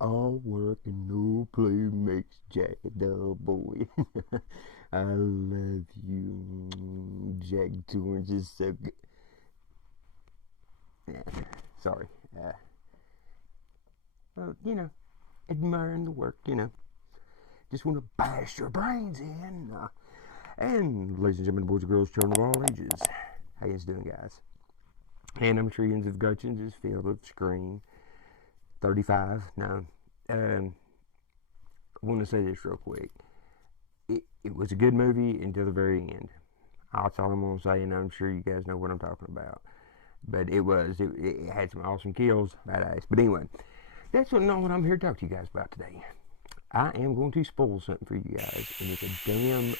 All work and no play makes Jack a dull boy. I love you. Jack Torrance is so good. Yeah, sorry. Well, admiring the work, Just want to bash your brains in. And ladies and gentlemen, boys and girls, children of all ages, how you guys doing, guys? And I'm sure you of Gutchins is filled with screen. 35. Now, I want to say this real quick. It was a good movie until the very end. That's all I'm going to say, and I'm sure you guys know what I'm talking about. But it had some awesome kills, badass. But anyway, that's not what I'm here to talk to you guys about today. I am going to spoil something for you guys, and it's a damn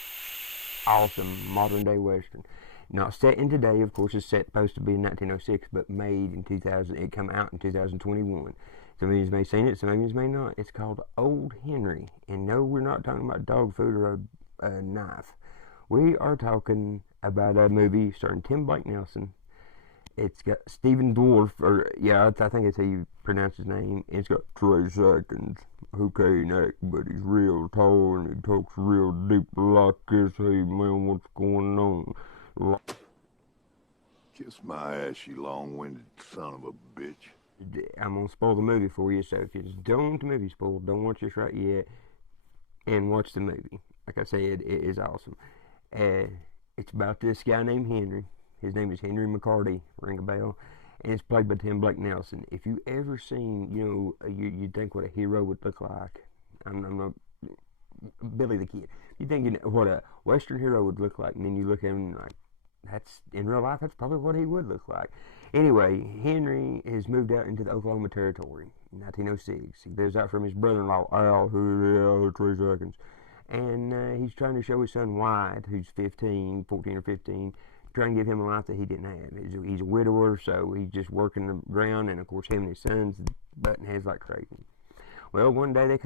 awesome modern day Western. Not set in today, of course. It's supposed to be in 1906, but made in 2000. It come out in 2021. Some of you may have seen it, some of you may not. It's called Old Henry. And no, we're not talking about dog food or a knife. We are talking about a movie starring Tim Blake Nelson. It's got Stephen Dorff, I think that's how you pronounce his name. And it's got Trey Adkins, who can't act, but he's real tall and he talks real deep like this. Hey man, what's going on? Kiss my ass, you long-winded son of a bitch. I'm gonna spoil the movie for you, so if you just don't want the movie spoiled, don't watch this right yet, and watch the movie. Like I said, it is awesome. It's about this guy named Henry. His name is Henry McCarty, ring a bell, and it's played by Tim Blake Nelson. If you ever seen, you'd think what a hero would look like. I'm not Billy the Kid. You think what a Western hero would look like, and then you look at him like, that's in real life. That's probably what he would look like. Anyway, Henry has moved out into the Oklahoma Territory in 1906. He lives out from his brother-in-law Al, who Trey Adkins, and he's trying to show his son Wyatt, who's 14 or 15, trying to give him a life that he didn't have. He's a widower, so he's just working the ground, and of course him and his son's butting heads like crazy. Well, one day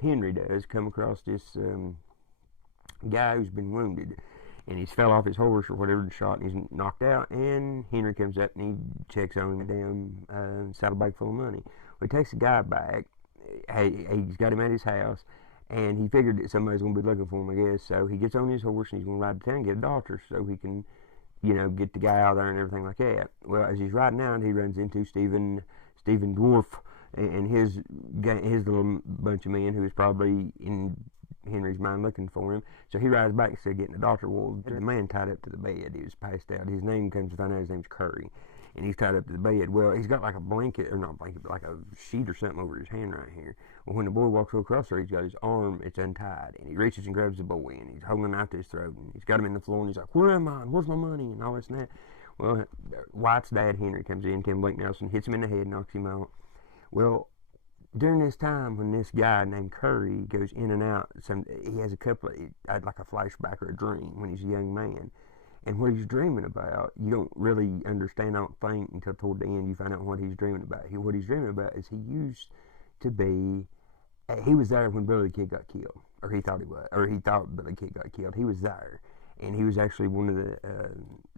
Henry does come across this guy who's been wounded, and he's fell off his horse or whatever and shot, and he's knocked out, and Henry comes up and he checks on him, a damn saddlebag full of money. Well, he takes the guy back. He's got him at his house, and he figured that somebody's going to be looking for him, I guess, so he gets on his horse and he's going to ride to town and get a doctor so he can, get the guy out there and everything like that. Well, as he's riding out, he runs into Stephen Dorff and his little bunch of men who is probably in Henry's mind looking for him. So he rides back instead of getting the doctor. Well, the man tied up to the bed. He was passed out. His name comes to find out his name's Curry, and he's tied up to the bed. Well, he's got like a blanket, or not a blanket, but like a sheet or something over his hand right here. Well, when the boy walks across there, he's got his arm, it's untied, and he reaches and grabs the boy, and he's holding a knife to his throat, and he's got him in the floor, and he's like, "Where am I? Where's my money?" and all this and that. Well, White's dad, Henry, comes in. Tim Blake Nelson hits him in the head, knocks him out. Well, during this time when this guy named Curry goes in and out, he has like a flashback or a dream when he's a young man. And what he's dreaming about, you don't really understand, I don't think, until toward the end you find out what he's dreaming about. What he's dreaming about is he used to be, he was there when Billy the Kid got killed, or he thought Billy the Kid got killed. He was there. And he was actually one of the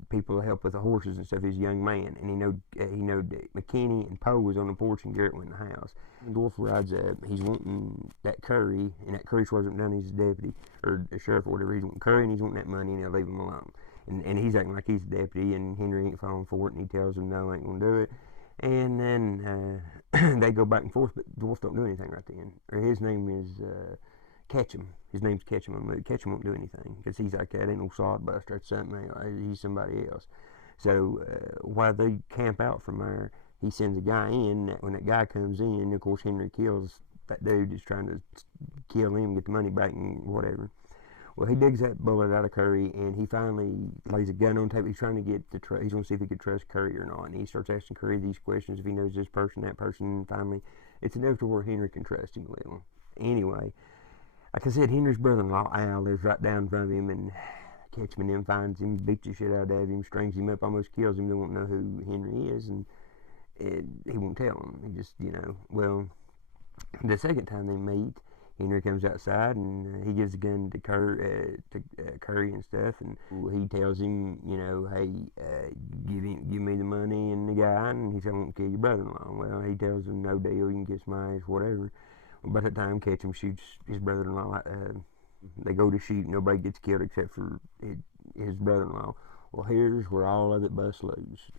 people to help with the horses and stuff. He's a young man, and he knowed that McKinney and Poe was on the porch, and Garrett went in the house. And Dorff rides up. He's wanting that Curry, and that Curry swears him down. He's a deputy or a sheriff or whatever. He's wanting Curry, and he's wanting that money, and they'll leave him alone. And he's acting like he's a deputy, and Henry ain't falling for it, and he tells him no, I ain't gonna do it. And then they go back and forth, but Dorff don't do anything right then. Or his name is Ketchum. His name's Ketchum on the movie. Ketchum won't do anything because he's like that. Ain't no sodbuster. That's something else. He's somebody else. So while they camp out from there, he sends a guy in. When that guy comes in, of course, Henry kills that dude that's trying to kill him, get the money back and whatever. Well, he digs that bullet out of Curry, and he finally lays a gun on tape. He's trying to get he's going to see if he could trust Curry or not. And he starts asking Curry these questions, if he knows this person, that person, and finally, it's enough to where Henry can trust him a little. Anyway, like I said, Henry's brother-in-law, Al, lives right down in front of him, and Ketchum and them finds him, beats the shit out of him, strings him up, almost kills him. They won't know who Henry is, and he won't tell him. He just, well, the second time they meet, Henry comes outside and he gives the gun to Curry and stuff, and he tells him, you know, hey, give me the money and the guy, and he said, I won't kill your brother-in-law. Well, he tells him, no deal, you can kiss my ass, whatever. Well, by that time, Ketchum shoots his brother-in-law. They go to shoot, nobody gets killed except for his brother-in-law. Well, here's where all of it busts loose.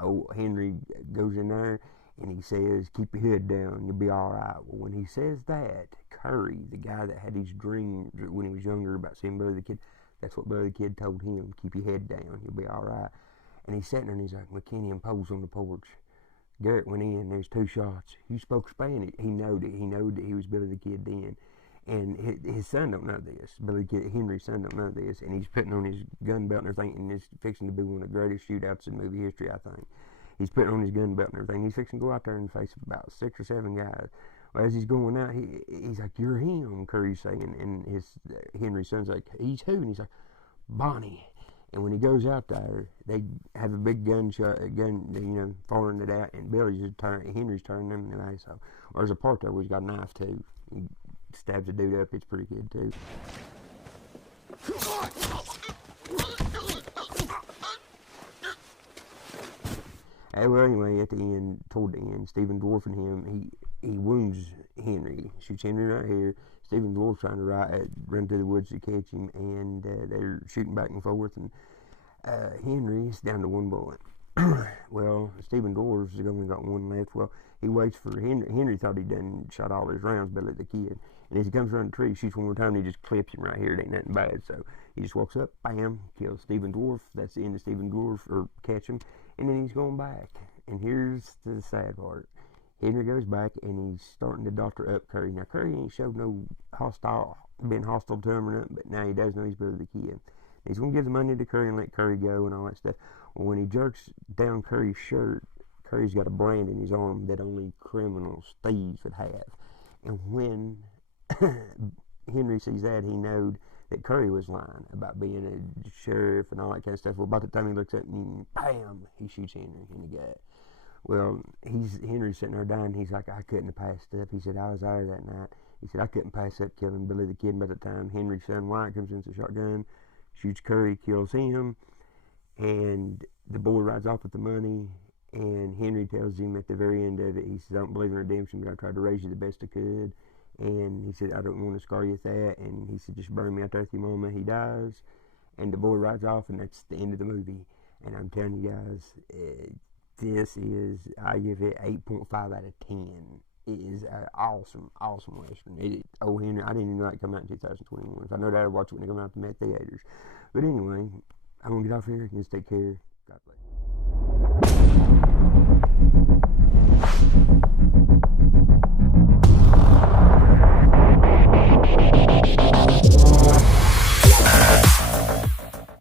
Old Henry goes in there and he says, keep your head down, you'll be all right. Well, when he says that, Curry, the guy that had his dreams when he was younger about seeing Billy the Kid, that's what Billy the Kid told him, keep your head down, you'll be all right. And he's sitting there and he's like, McKinney and Poe's on the porch. Garrett went in, there's 2 shots. You spoke Spanish. He knowed it. He knowed that he was Billy the Kid then. And his son don't know this. Billy the Kid, Henry's son don't know this. And he's putting on his gun belt and everything, and it's fixing to be one of the greatest shootouts in movie history, I think. He's putting on his gun belt and everything. He's fixing to go out there and face about 6 or 7 guys. Well, as he's going out, he's like, you're him, Curry's saying. And his Henry's son's like, he's who? And he's like, Bonnie. And when he goes out there, they have a big gun, firing it out, and Henry's turning them away. So, there's a part there where he's got a knife too. He stabs a dude up. It's pretty good too. Well, anyway, toward the end, Stephen Dorff and him, he wounds Henry, shoots Henry right here. Stephen Dorff's trying to run to the woods to catch him, and they're shooting back and forth, and Henry's down to 1 bullet. Well, Stephen Dorff's only got 1 left. Well, he waits for Henry. Henry thought he'd done shot all his rounds, Billy the Kid. And as he comes around the tree, he shoots 1 more time, and he just clips him right here. It ain't nothing bad. So he just walks up, bam, kills Stephen Dorff. That's the end of Stephen Dorff, or catch him. And then he's going back. And here's the sad part. Henry goes back, and he's starting to doctor up Curry. Now, Curry ain't showed no been hostile to him or nothing, but now he does know he's Billy the Kid. He's going to give the money to Curry and let Curry go and all that stuff. Well, when he jerks down Curry's shirt, Curry's got a brand in his arm that only criminals, thieves would have. And when Henry sees that, he knowed that Curry was lying about being a sheriff and all that kind of stuff. Well, by the time he looks up and bam, he shoots Henry in the gut. Well, Henry's sitting there dying. He's like, I couldn't have passed up. He said, I was there that night. He said, I couldn't pass up killing Billy the Kid. By the time Henry's son Wyatt comes in with a shotgun, shoots Curry, kills him, and the boy rides off with the money, and Henry tells him at the very end of it, he says, I don't believe in redemption, but I tried to raise you the best I could. And he said, I don't want to scar you with that. And he said, just bury me out there with your mama. He dies, and the boy rides off, and that's the end of the movie. And I'm telling you guys, I give it 8.5 out of 10. It is an awesome, awesome Western. Henry, I didn't even know it come out in 2021. If I know that, I'd watch it when it come out to the theaters. But anyway, I'm going to get off here. Just take care. God bless.